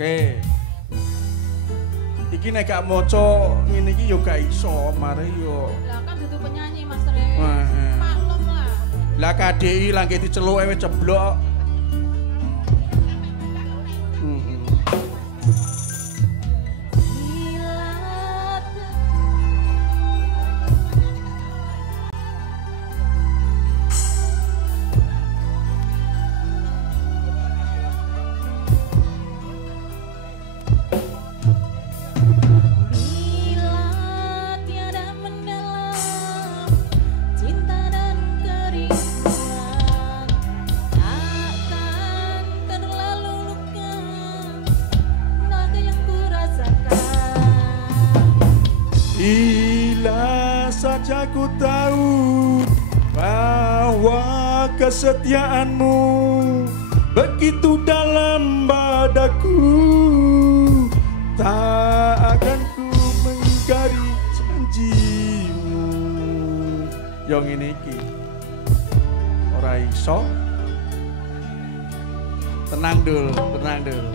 Oke. Iki nek gak maca ngene iki yo gak iso, mare yo. Lah kan dudu penyanyi Mas Re. Heeh. Maklum lah. Lah KDI langke diceluk wis ceblok. Bila saja ku tahu bahwa kesetiaanmu begitu dalam padaku, tak akan ku mengingkari janjimu. Yang ini iki ora iso. Tenang dul, tenang dul.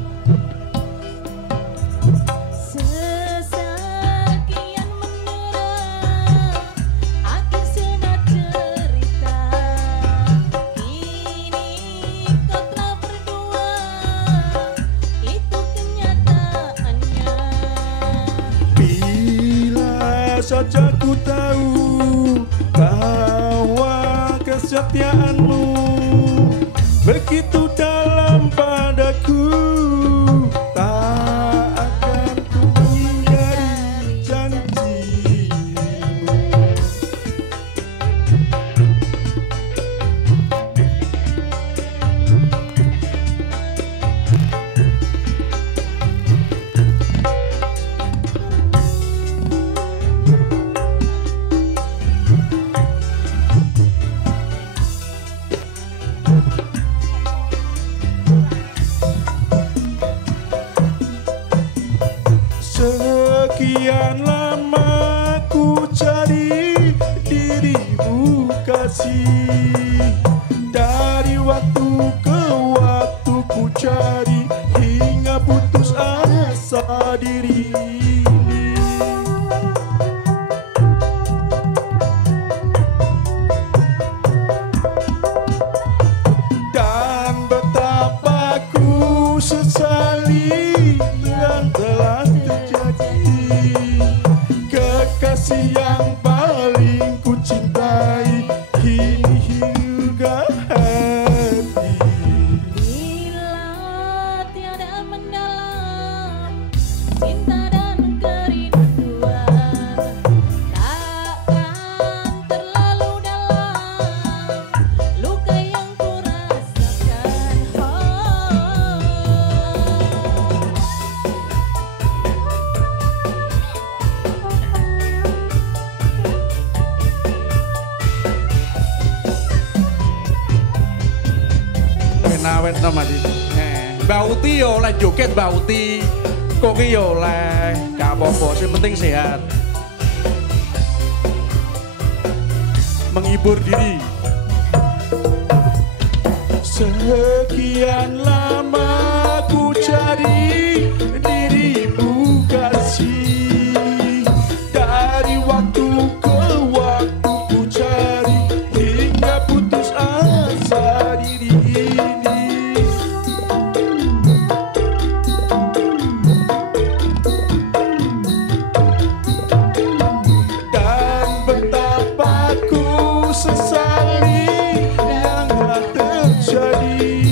Saja ku tahu bahwa kesetiaanmu begitu dalam padaku, tak akan ku mengingkari janjimu. Sekian lama ku cari dirimu kasih, dari waktu ke waktu ku cari hingga putus asa diri ini. Dan betapa ku sesali yang telah kekasih yang paling ku cintai kini hingga hati. Bila tiada mendalam cinta dan kerinduan, takkan terlalu dalam luka yang ku rasakan. Nawet nama di Mbak Uti yo oleh joget Mbak Uti, kok ki yo oleh gak apa-apa, sing penting sehat, menghibur diri. Sekian lama ku cari dirimu kasih, dari waktu ke waktu ku cari hingga putus asa diri ini. Dan betapa ku sesali yang telah terjadi.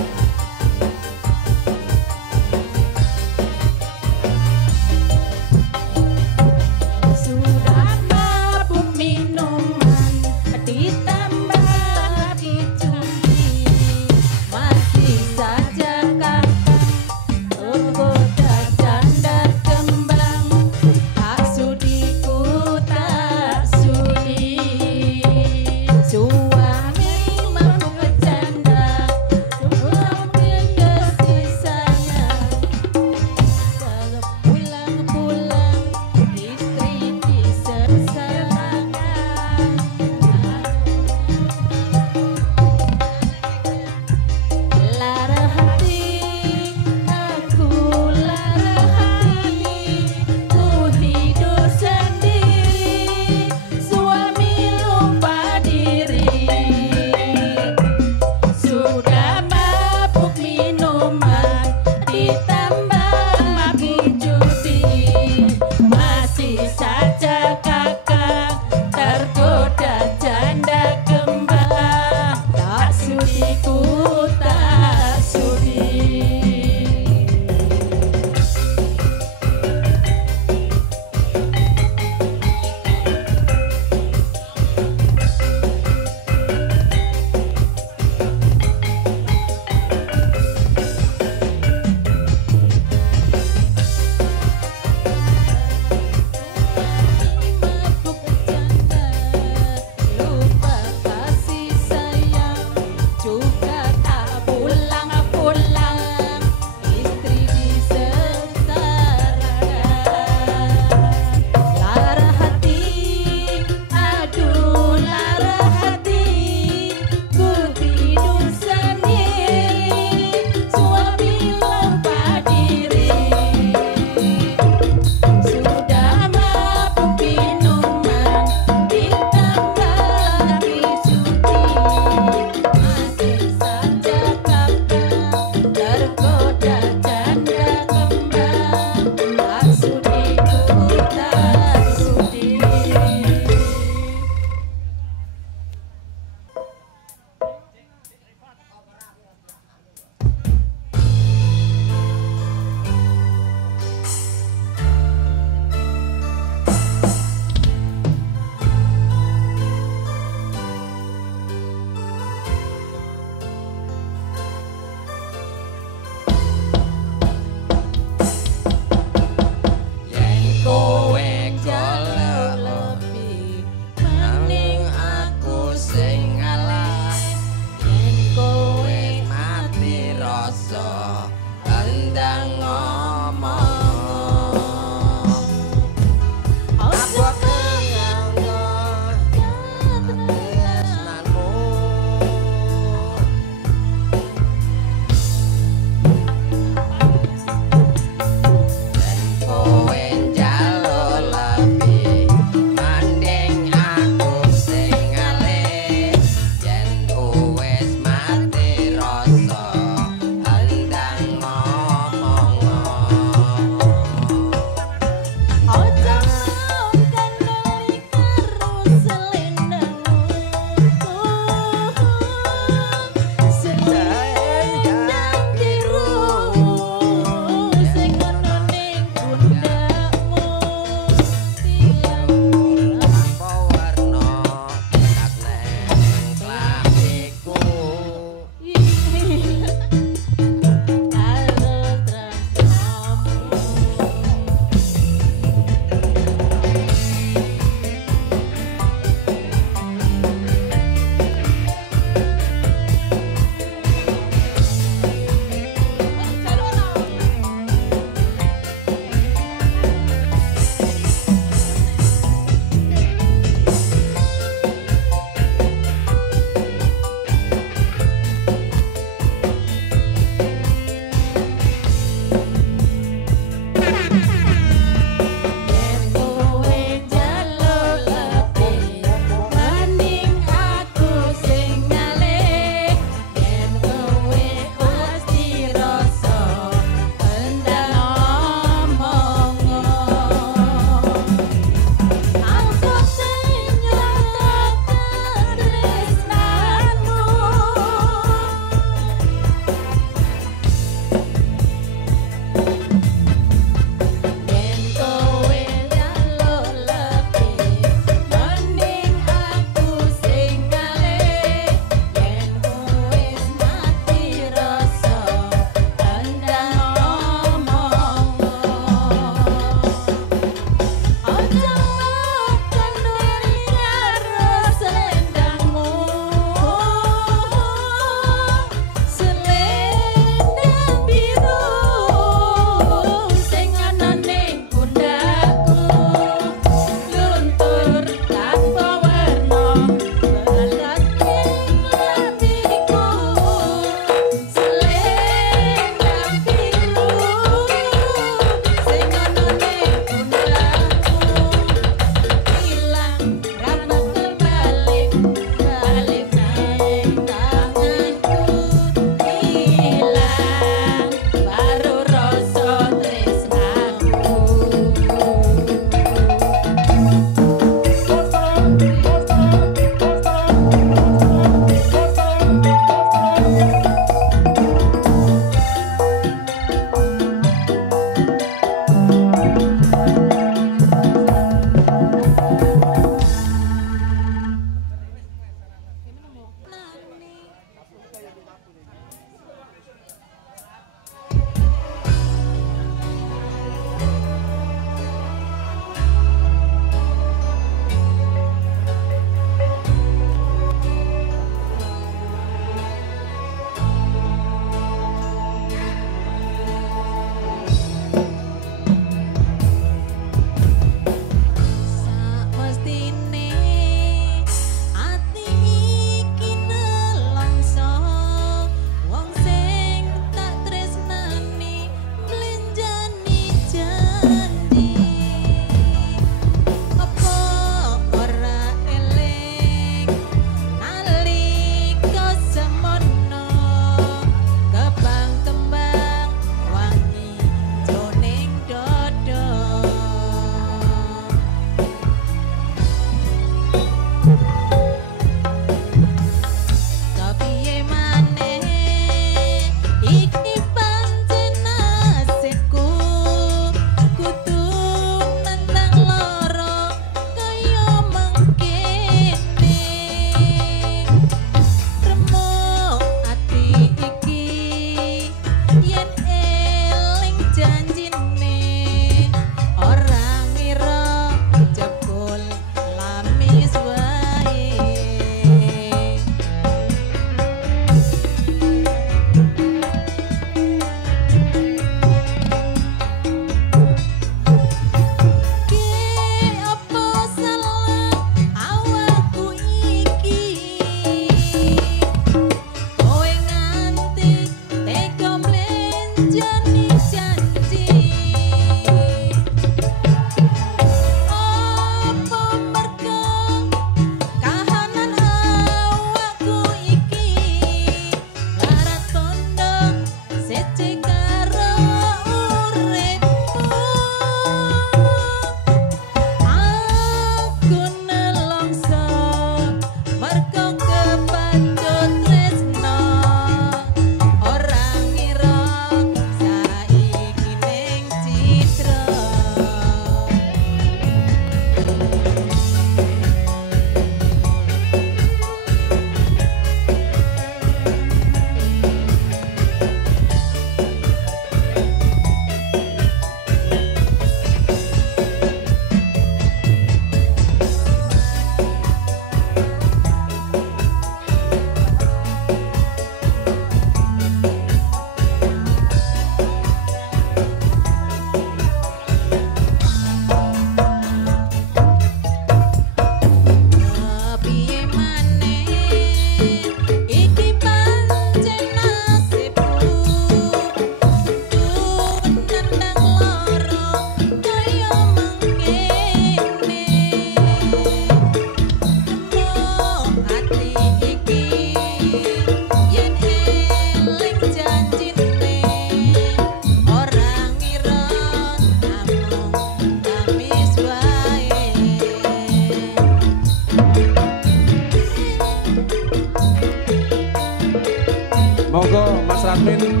Radmin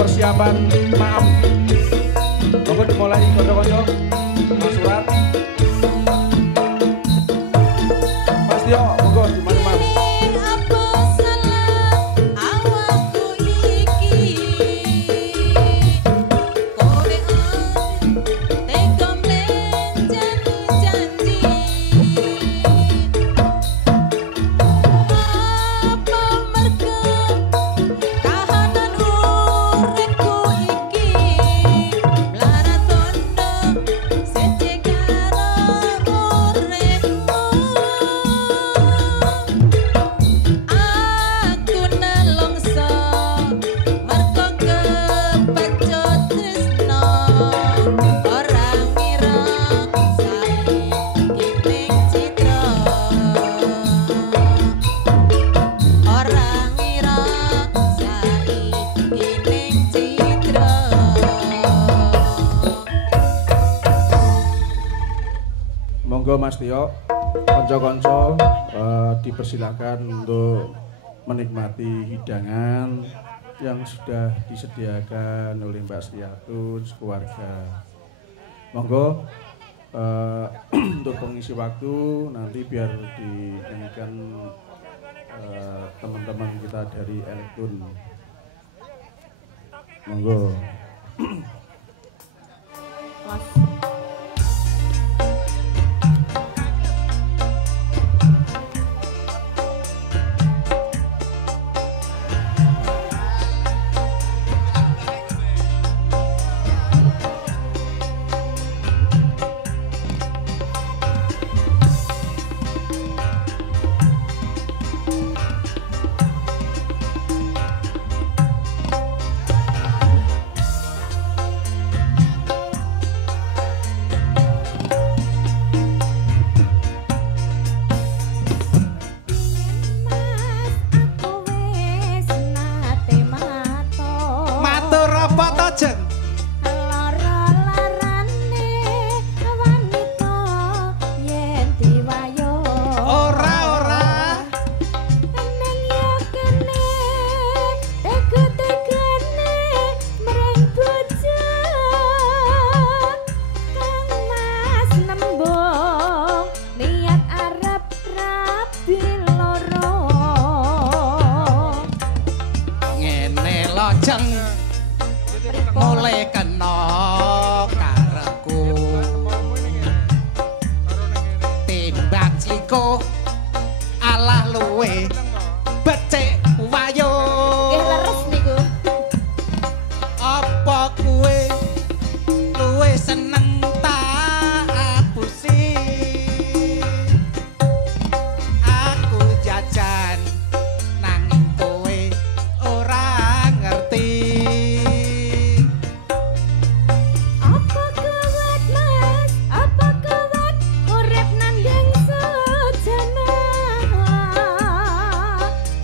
persiapan maam. Monggo dimulai kanca-kanca. Mas Surat. Mas Tio, monggo dimulai. Apa salah awakku iki? Kowe tega janji. Apa mergo kahanan uripku iki mlarat tondo sece karo uripmu. Aku nelongso mergo kepecut tresno ora ngira saiki ning citra ora ngira saiki ning citra. Monggo Mas Tio, kanca-kanca dipersilakan untuk menikmati hidangan yang sudah disediakan oleh Mbak Setiatun keluarga. Monggo untuk pengisi waktu nanti biar dinyanyikan teman-teman kita dari Elektron. Monggo. Matur apa to, Jeng? Ora. Ngene lo, Jeng. Mulai kena kareku timbang ciko alah luwe becik wayo. Nggih leres niku. Apa kuwe luwe seneng tak apusi? Aku jajan nanging kowe ora ngerti. Apa kuat mas, apa kuat urip nanding sejana.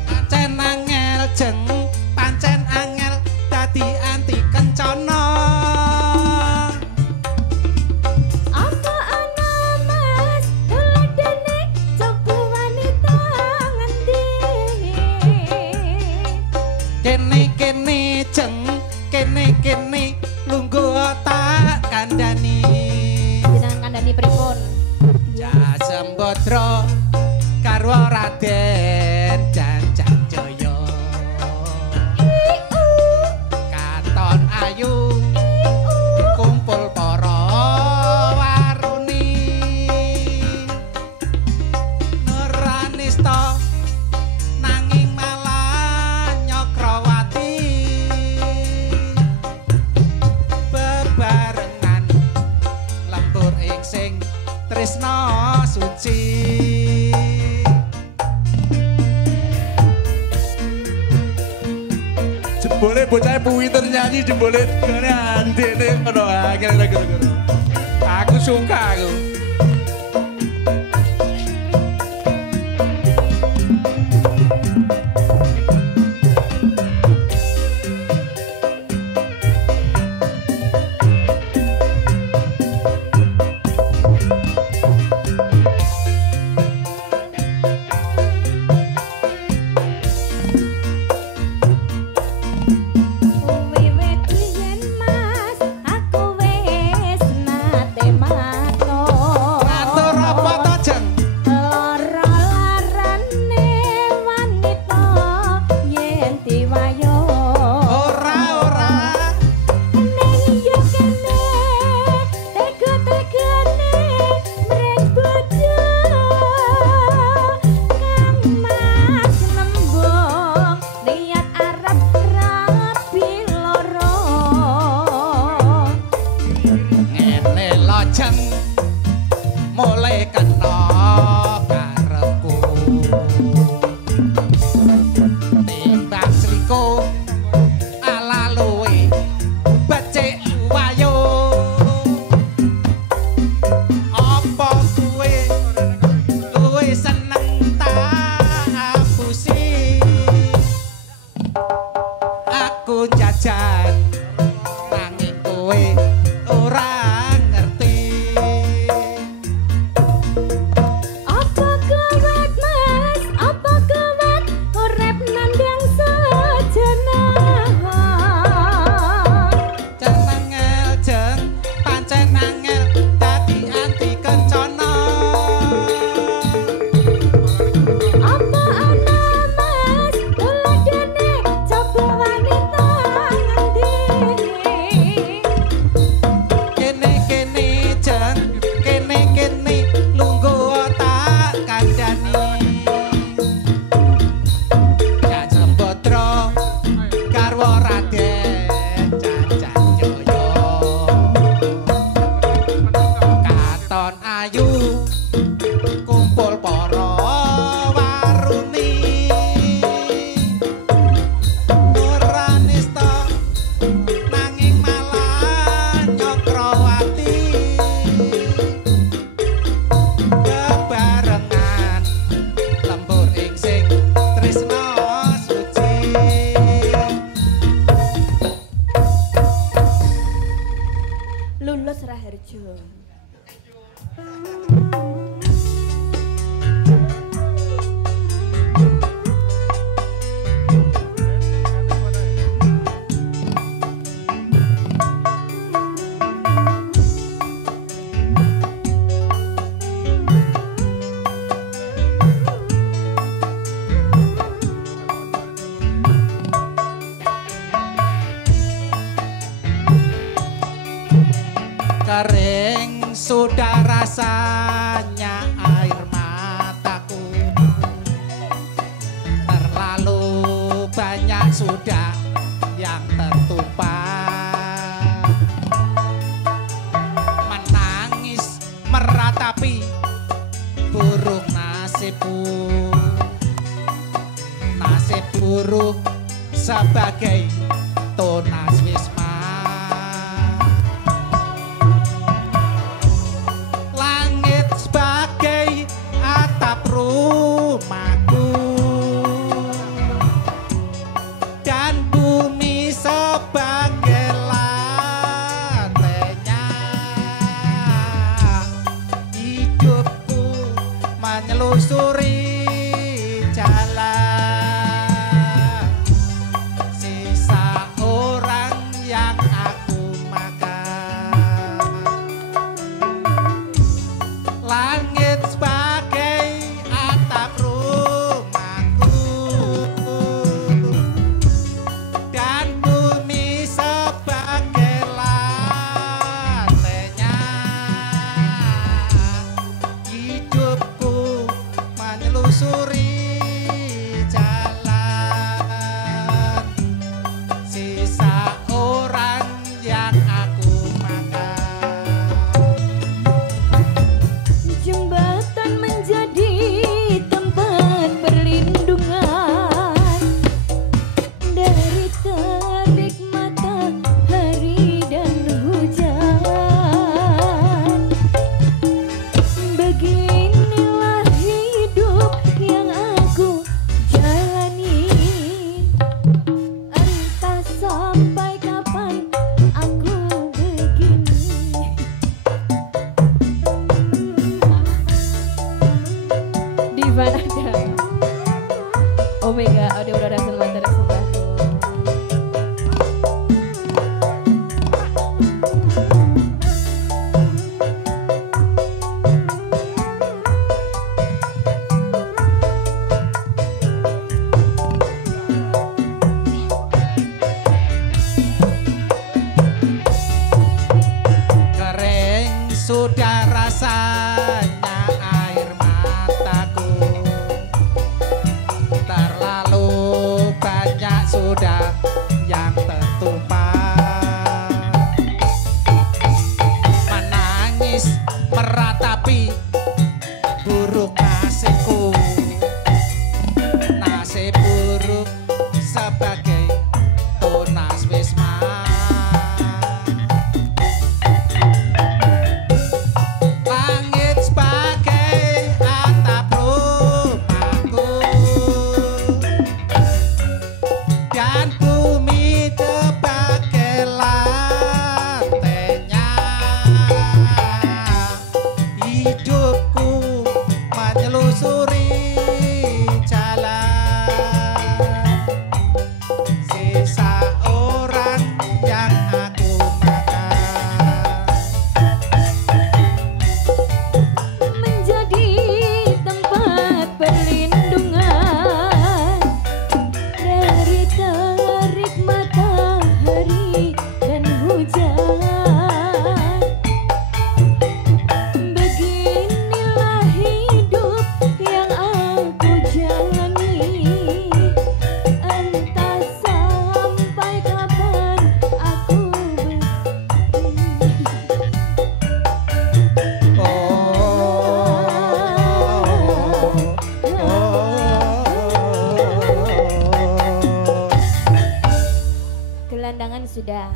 Pancen angel, Jeng, pancen angel dadi anti kencana. Apa ana mas, tuladane coba wanita ngendi. Kene-kene, Jeng, kene-kene lungguh tak kandhani. Jenengan kandhani pripun? Jasembadra karo Raden Janjaya. Katon ayu kumpul para waruni. Nuranista nanging malah Nyakrawati. Bebarengan lembur ing sing tresna suci. Jebule bocah pinter nyanyi jebule ngene andene ngono ngene ngono. Aku suka aku. rasanya air mataku. Terlalu banyak sudah yang tertumpah. Menangis meratapi buruk nasibku. Nasib buruk sebagai tunas wisma. Langit sebagai atap rumahku dan bumi sebagai lantainya. Hidupku menyelusuri jalan sisa orang yang aku makan. Langit sebagai atap rumahku dan bumi sebagai lantainya. Hidupku menelusuri jalan sisa orang yang aku makan. Jembatan menjadi tempat perlindungan dari terik matahari dan hujan. Beginilah hidup yang aku jalani. Entah sampai kapan aku begini. Diva Nada Omega Audio Production Materi Sumba. Kering sudah rasanya air mataku. Terlalu banyak sudah yang tertumpah. Menangis meratapi buruk nasibku. Nasib buruk sebagai tunas wisma. Langit sebagai atap rumahku dan bumi sebagai lantainya. Hidupku menyelusuri jalan sisa orang yang aku makan. Menjadi tempat perlindungan dari terik matahari dan hujan. Beginilah hidup yang aku jalani. Entah sampai kapan aku begini. Gelandangan sudah.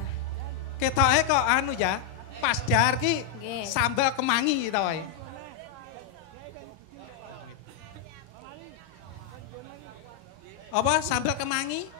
Ketoke kok anu ya, pas dar ki Nggih. sambal kemangi to wae. Apa sambal kemangi?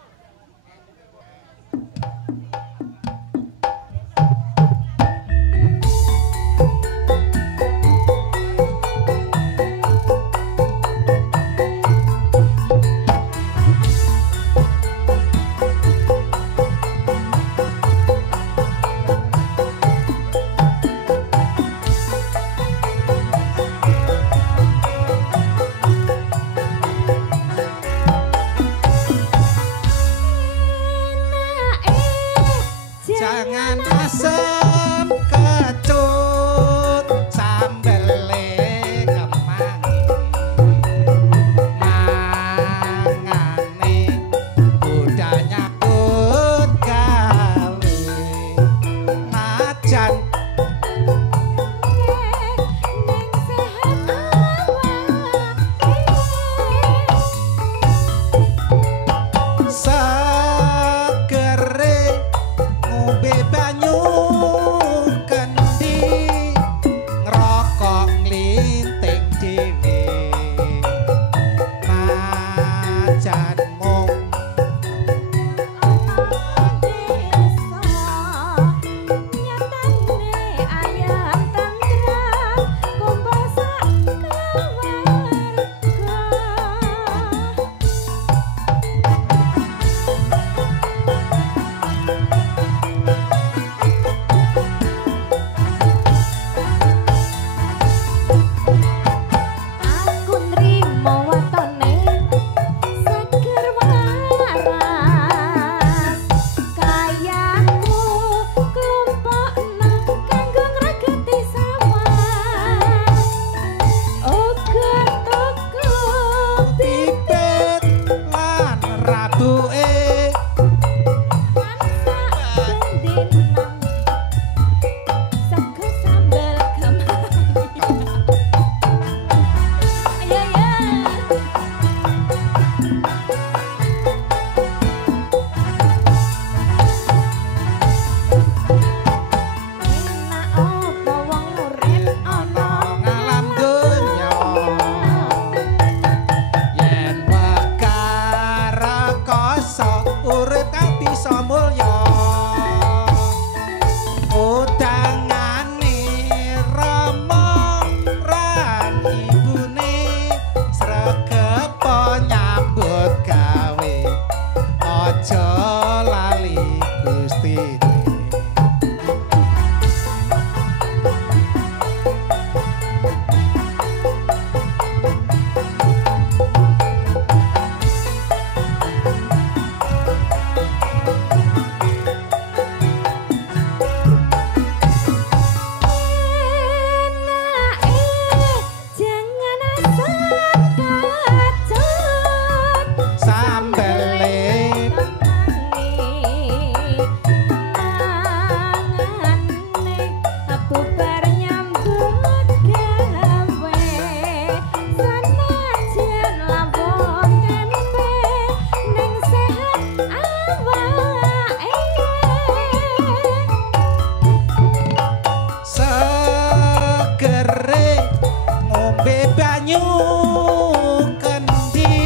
kendi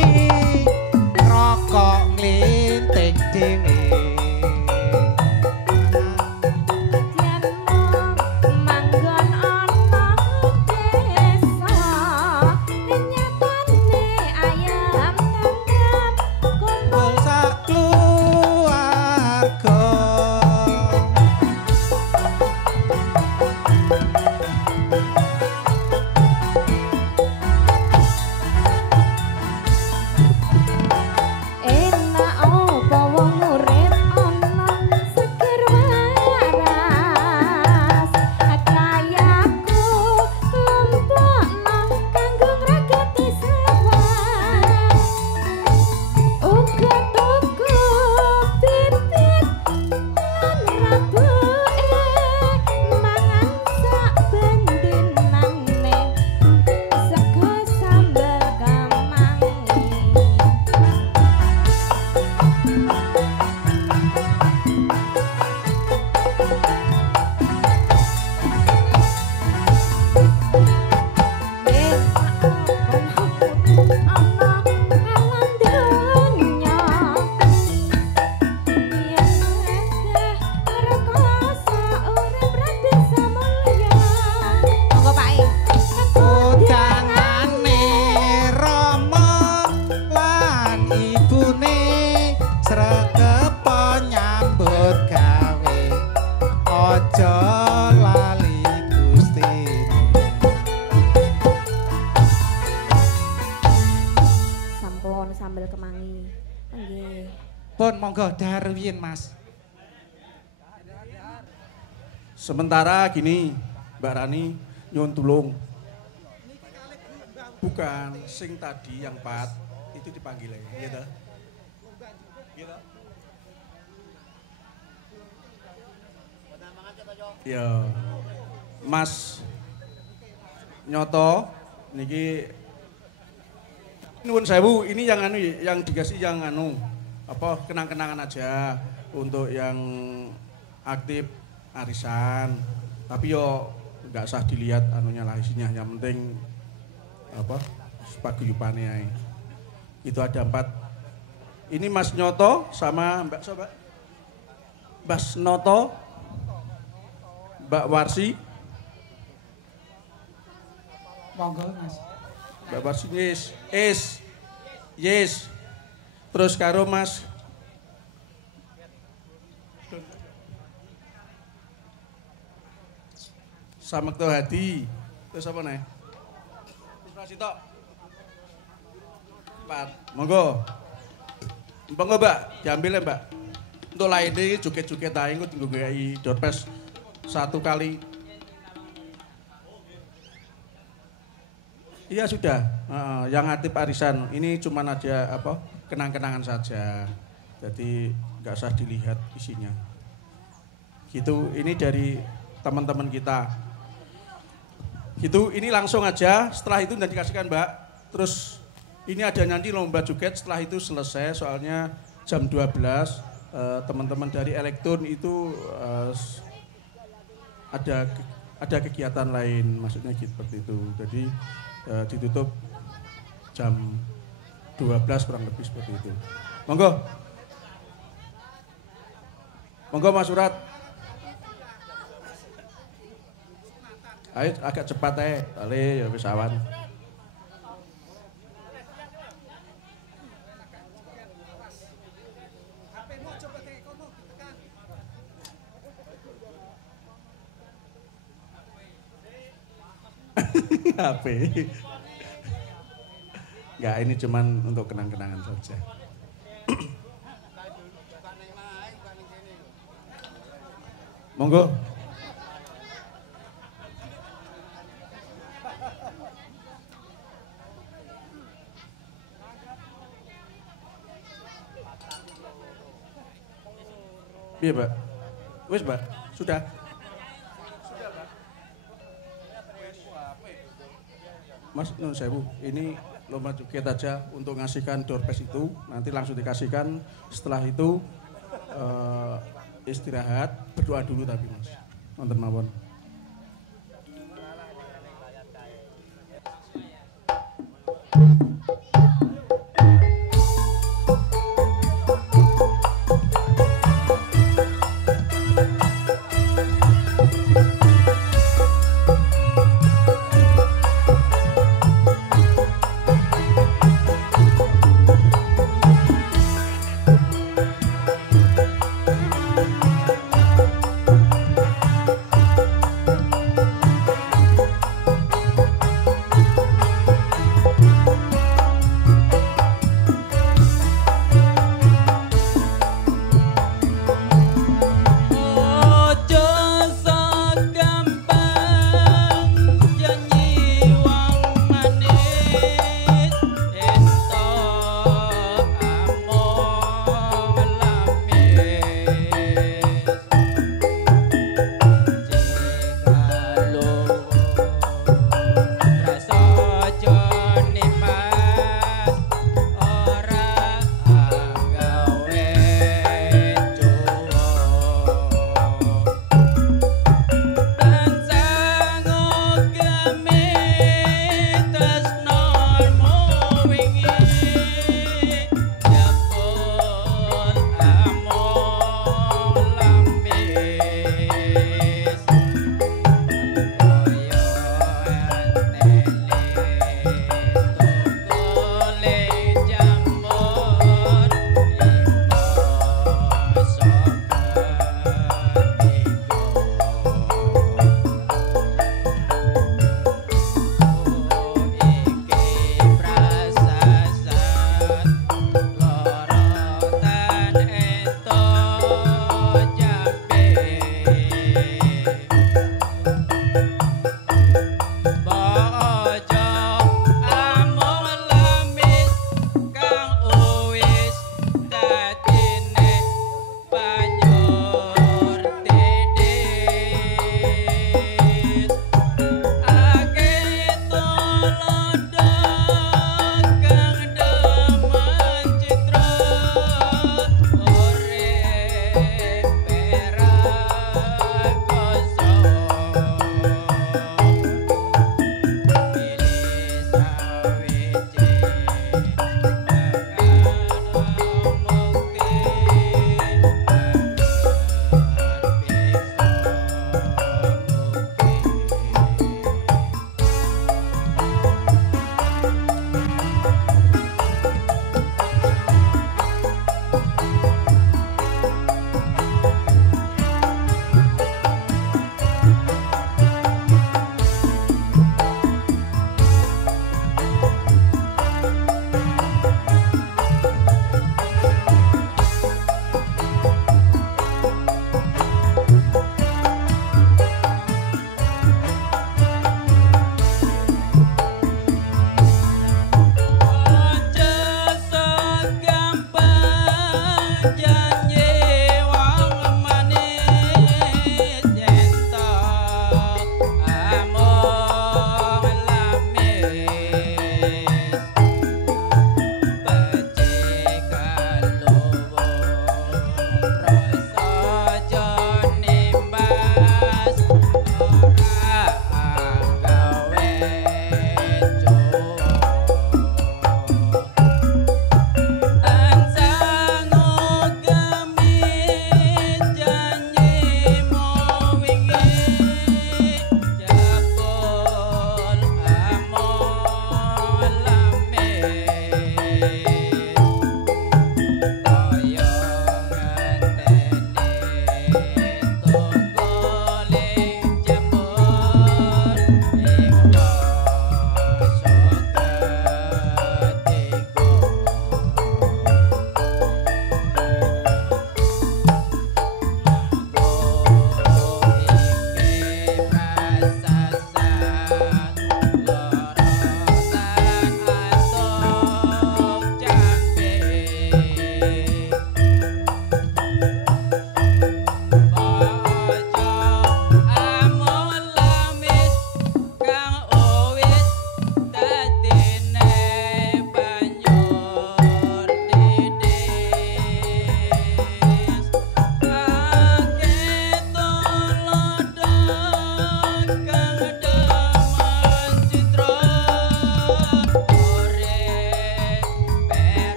rokok nglinting dhewe Manggon ana desa nyatane ayam tangkap kumpul sak keluarga enak apa wong urip ana seger waras kayaku lompokno kanggo ngragati sawah uga tuku bibit lan rabuke mangan sak bandinane sego sambal kemangi Udangane Rama lan ibune srekepo nyambut gawe aja lali Gustine sampun sambal kemangi nggih pun monggo darwin Mas Sementara gini, Mbak Rani nyuwun tulung. Bukan sing tadi yang 4 itu dipanggil ya, gitu. Gitu. Ya, Mas Nyoto niki nuwun sewu, ini yang anu yang dikasih yang anu apa kenang-kenangan aja untuk yang aktif arisan. Tapi yo nggak usah dilihat anunya lah isinya, yang penting apa paguyupane ae. Itu ada 4. Ini Mas Nyoto sama Mbak Soba. Mas Noto, Mbak Warsi. monggo Mas Mbak Warsi yes. Terus karo Mas Samekto Hadi. Terus apa nih? Prasito. 4. Monggo. Monggo Mbak, diambil ya Mbak. Untuk lainnya joget-joget ae engko tinggo gawe doorpass 1 kali. Iya sudah, yang aktif arisan ini cuma aja apa kenang-kenangan saja, jadi nggak usah dilihat isinya. Gitu, ini dari teman-teman kita. Gitu, ini langsung aja. Setelah itu nanti dikasihkan Mbak. Terus ini ada nanti lomba joget. Setelah itu selesai, soalnya jam 12 teman-teman dari Elektron itu ada kegiatan lain, maksudnya gitu seperti itu. Jadi ditutup jam 12 kurang lebih seperti itu. Monggo. Monggo Mas Surat. Ayo agak cepat ale ya wis awan. HP. Enggak, ini cuman untuk kenang-kenangan saja. Monggo. Iya, Mbak. Wis, Mbak. Sudah. Mas nun sewu, ini lomba joget aja untuk ngasihkan doorpass itu, nanti langsung dikasihkan. Setelah itu istirahat, berdoa dulu tapi Mas. Wonten mawon.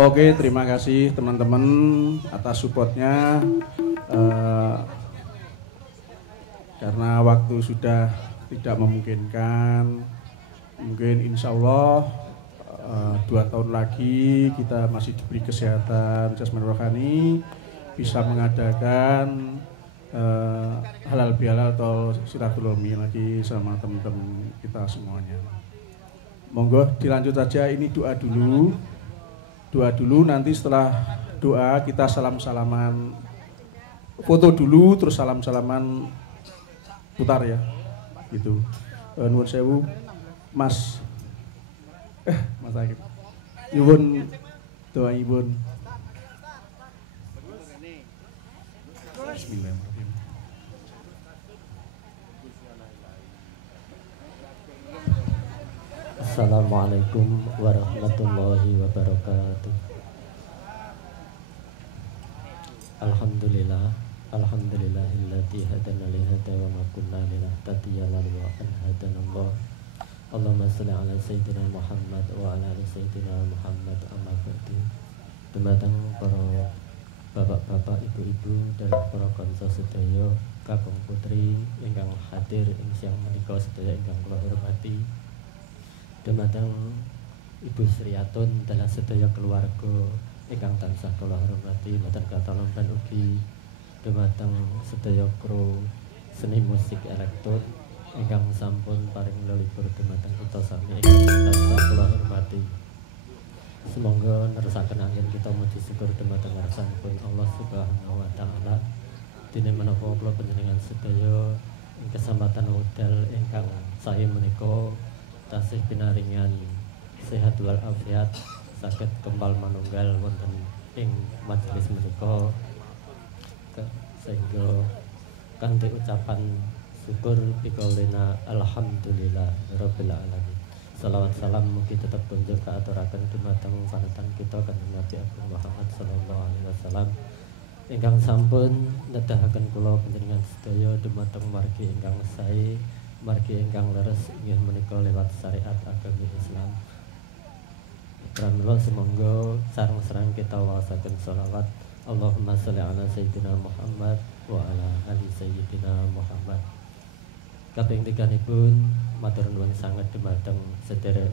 Oke, terima kasih teman-teman atas supportnya. Karena waktu sudah tidak memungkinkan, mungkin insya Allah 2 tahun lagi kita masih diberi kesehatan jasmani rohani, bisa mengadakan halal bihalal atau silaturahmi lagi sama teman-teman kita semuanya. Monggo dilanjut aja, ini doa dulu. Doa dulu, nanti setelah doa kita salam-salaman, foto dulu terus salam-salaman putar ya gitu. Nuwun sewu Mas Mas Akib, nyuwun doa ibun. Bismillahirrahmanirrahim. Assalamualaikum warahmatullahi wabarakatuh. Alhamdulillah, alhamdulillahilladzi hadana li hadza wa ma kunna linahtadiya laula an hadanallah. Allahumma shalli ala sayyidina Muhammad wa ala ali sayyidina Muhammad amma ba'du. Dumateng para bapak-bapak, ibu-ibu, dan para kanca sedaya, kakung putri ingkang hadir ing siang menika sedaya ingkang kula hormati. Dumateng Ibu Sriatun dalah sedaya keluarga ingkang tansah kula hormati, mboten katalomban ugi dumateng sedaya kru seni musik elektron ingkang sampun paring lelipur dumateng kita sami ingkang tansah kula hormati. Semoga nerusaken angin kita muji syukur dumateng ngarsanipun Allah Subhanahu wa taala. Dene menapa kula panjenengan sedaya ing kesempatan wekdal ingkang sae menika tasih pinaringan sehat wal afiat saged kembal manunggal wonten ing majelis menika sehingga kanthi ucapan syukur pikolena alhamdulillah rabbil alamin. Salawat salam mugi tetep kunjuk kaaturaken dumateng panutan kita kanjeng Nabi Agung Muhammad sallallahu alaihi wasallam ingkang sampun nedahaken kula panjenengan sedaya dumateng margi ingkang sae, margi ingkang leres inggih menika lewat syariat agami Islam. Pramila semonggo sareng-sareng kita waosaken sholawat Allahumma sholli ala sayyidina Muhammad wa ala ali sayyidina Muhammad. Kaping tiganipun matur nuwun sanget dumateng sedherek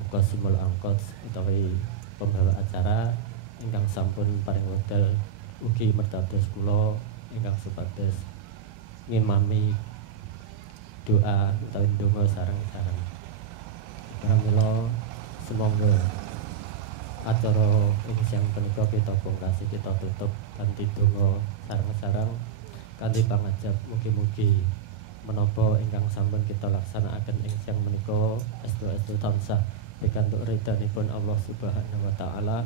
Muqasimul Angkot utawi pembawa acara ingkang sampun paring wekdal ugi mertados kula ingkang supados ngimami doa utawi donga sareng-sareng. Pramila semonggo acara ing siang punika kita pungkasi kita tutup kanthi donga sareng-sareng kanthi pangajap mugi-mugi menapa ingkang sampun kita laksanakaken ing siang menika estu-estu tansah pikantuk ridhanipun Allah Subhanahu wa taala,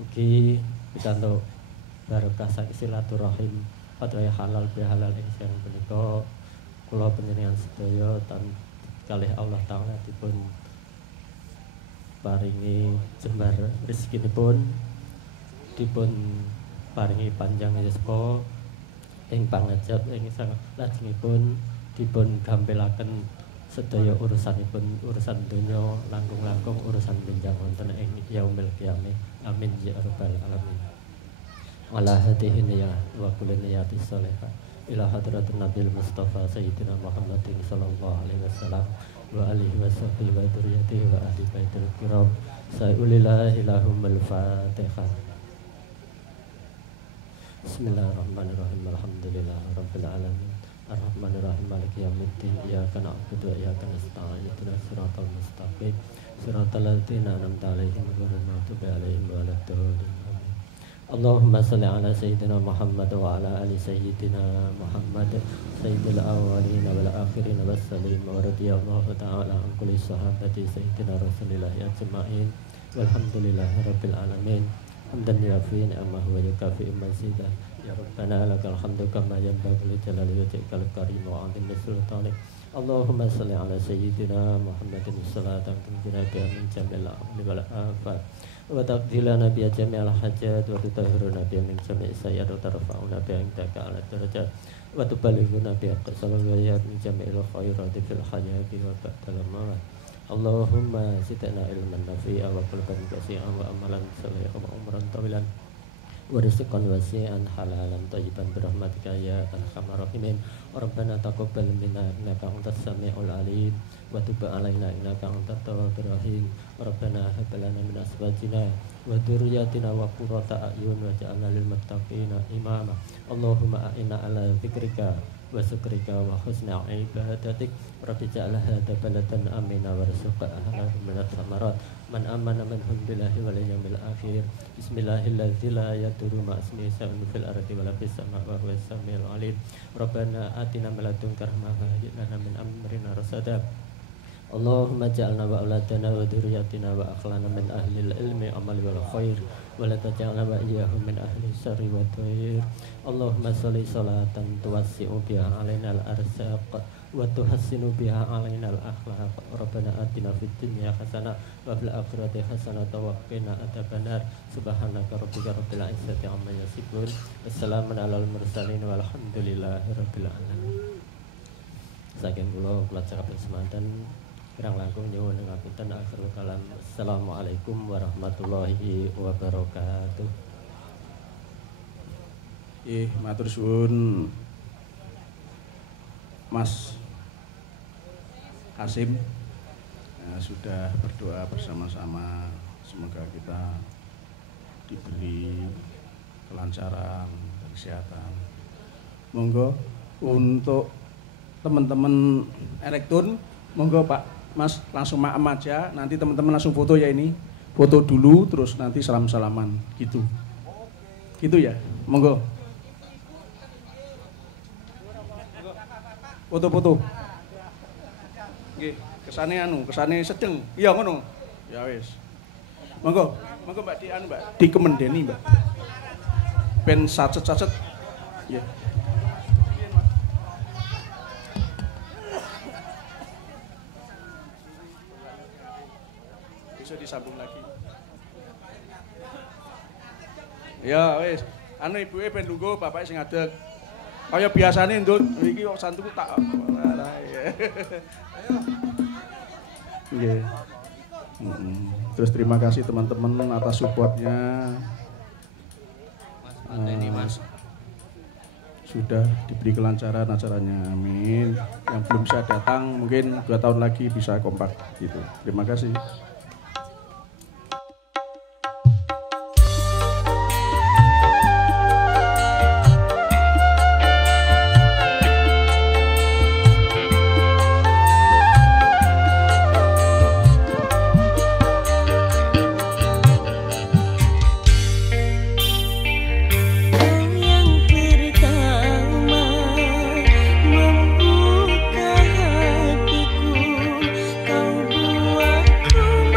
ugi pikantuk barokah saking silaturahim padha halal bihalal ing siang menika kula panjenengan sedaya kalih Allah taala dipun paringi jembar rezekinipun, dipun paringi panjang yuswa ing pangajap ing lajengipun dipun gampelaken sedaya urusanipun, urusan donya langkung-langkung urusan benjang wonten ing yaumil qiyamah. Amin ya rabbal alamin. Ala hadhihi ya wa kulli niyati sholihah ila hadratin Nabil Mustafa Sayyidina Muhammadin sallallahu alaihi wasallam wa alihi wa sahbihi wa dzurriyyatihi wa ahli baitil kiram. Sa'ulillahi lahumul Fatihah. Bismillahirrahmanirrahim. Alhamdulillah rabbil alamin. Arrahmanirrahim. Maliki yaumiddin. Iyyaka na'budu wa iyyaka nasta'in. Ihdinas siratal mustaqim. Siratal ladzina an'amta 'alaihim ghairil maghdubi 'alaihim waladdallin. Allahumma shalli ala sayyidina Muhammad wa ala ali sayyidina Muhammad sayyidil awwalin wal akhirin wassalim wa radhiyallahu ta'ala an kulli sahabati sayyidina Rasulillah ajma'in walhamdulillahi rabbil alamin. Hamdan yafi ni'amahu wa yukafi mazidah. Ya Rabbana lakal hamdu kama yanbaghi li jalali wajhikal karim wa 'azimi sultanik. Allahumma shalli ala sayyidina Muhammadin salatan tunjina biha min jamil ahli wal afat wa taqdilana biha jami'al hajat wa tutahhiruna biha min jami'i sayyat wa tarfa'una biha indaka ala darajat wa tubalighuna biha qasal wayat min jami'il khairati fil hayati wa ba'dal mamat. Allahumma zidna ilman nafi'a wa qalban khashi'an wa amalan salihan wa umran tawilan wa rizqan wasi'an halalan thayyiban birahmatika ya arhamar rahimin. Rabbana taqabbal minna innaka antas samiul alim wa tub alaina innaka antat tawwabur rahim. Rabbana hab lana min azwajina wa dzurriyyatina wa qurrata a'yun waj'alna lil muttaqina imama. Allahumma a'inna ala dzikrika wa syukrika wa husni ibadatik. Rabbi ja'al hadza baladan amina warzuq ahlahu minat samarat man amana minhum billahi wal yawmil akhir. Bismillahirrahmanirrahim. La yadurru ma ismi shay'un fil ardi wala fis samaa'i wa huwas samiul alim. Rabbana atina min ladunka rahmatan wa hayyi lana min amrina rasada. Allahumma ja'alna wa auladana wa dzurriyyatina wa akhlana min ahlil ilmi amali wal khair wa la taj'alna wa iyyahum min ahli syarri wa dhair. Allahumma sholli sholatan tuwassi'u biha alaina al-arzaq wa tuhassinu biha alaina al-akhlaq. Rabbana atina fid dunya hasanah wa fil akhirati hasanah wa qina adzabannar. Subhanaka rabbika rabbil izzati amma yasifun. Wassalamun alal mursalin walhamdulillahi rabbil alamin. Saking kula cakap semanten kirang langkung nyuwun ngapunten akhirul kalam. Assalamualaikum warahmatullahi wabarakatuh. Matur suwun Mas Hasim sudah berdoa bersama-sama, semoga kita diberi kelancaran, kesehatan. Monggo untuk teman-teman Elektron, monggo Pak Mas langsung maam aja, nanti teman-teman langsung foto ya, ini foto dulu terus nanti salam-salaman gitu. Gitu ya, monggo. Foto-foto. Nggih, kesane sedeng. Iya ngono. Ya wis. Monggo Mbak di anu Mbak, dikemendeni Mbak. Ben sacet-sacet. Ya. Bisa disambung lagi. Ya wis. Anu ibuke ben nunggu bapake sing ngadeg. Kaya biasane ndut iki kok santuku tak. Nggih. Terus terima kasih teman-teman atas supportnya. Mas sudah diberi kelancaran acaranya, amin. Yang belum bisa datang mungkin 2 tahun lagi bisa kompak gitu. Terima kasih. Kau buatku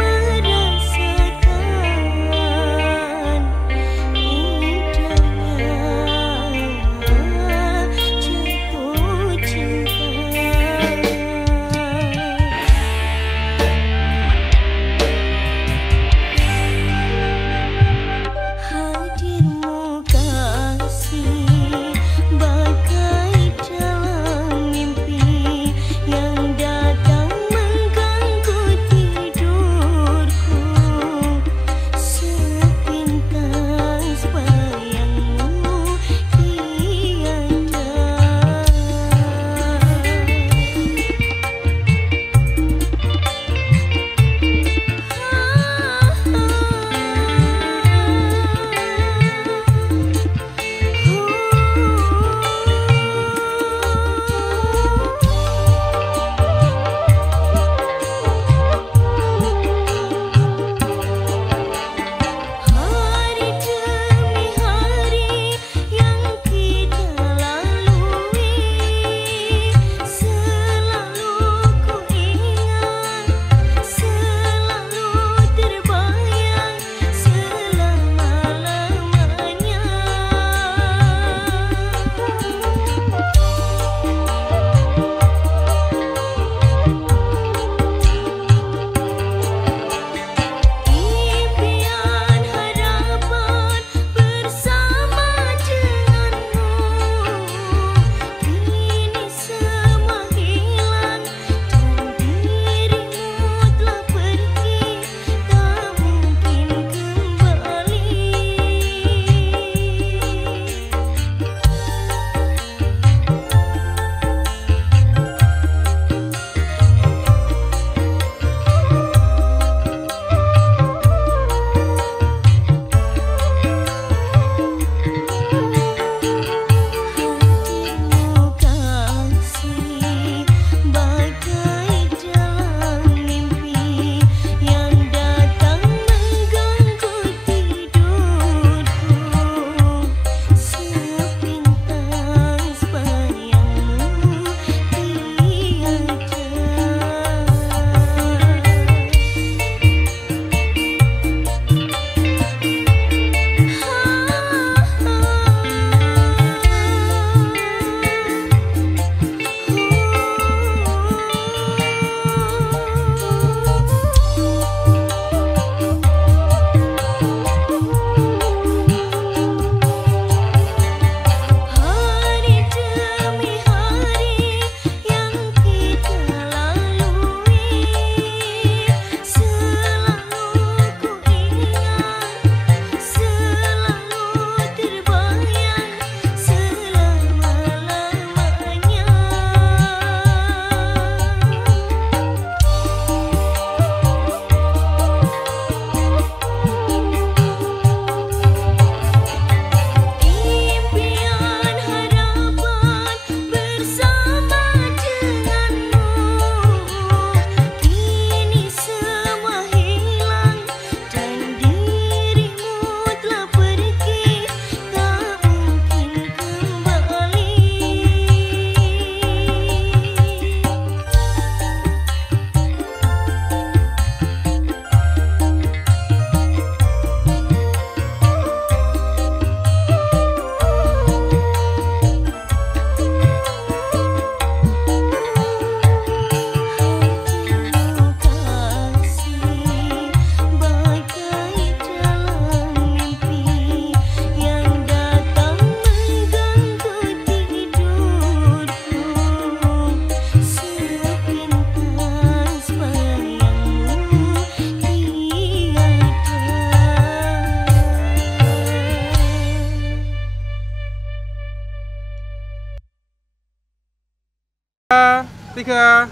3.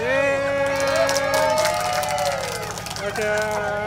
Yeay. Dadah.